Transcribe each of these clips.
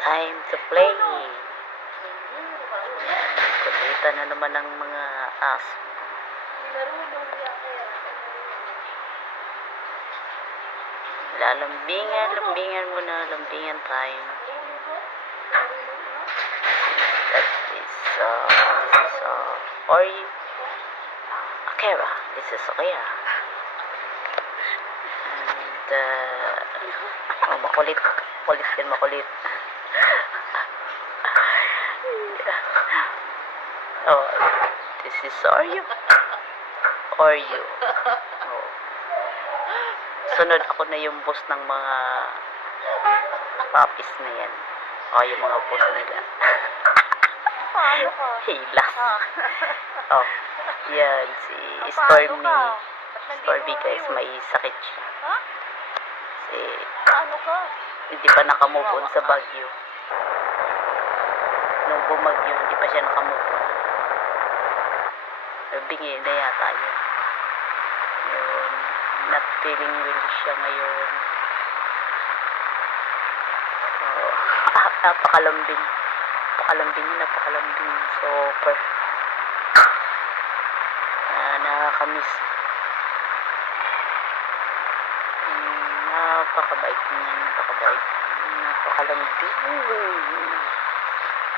Time to play. Kulitan na naman ng mga aso. Lambingan muna, lambingan time. This is Ori Akira. This is Akira. And makulit yan. Oh, this is Oreo. Oh. Sunod ako na yung boss ng mga puppies na yan. Oh, yung mga boss nila. Paano ka? Hilas. Oh, yan. Si Stormy. Stormy guys, may sakit siya. Ha? Kasi, Paano ka? hindi pa nakamove on sa Baguio. Nung bumagyo, hindi pa siya nakamove on. Bingi na yata yun. Yun. Not feeling well siya ngayon. So, napakalambing. Napakalambing. Super. Nakakamiss. Napakabait niya. Napakalambing.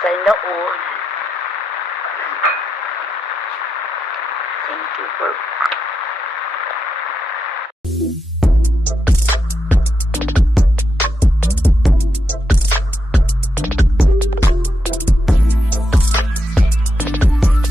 Sana all. Thank you for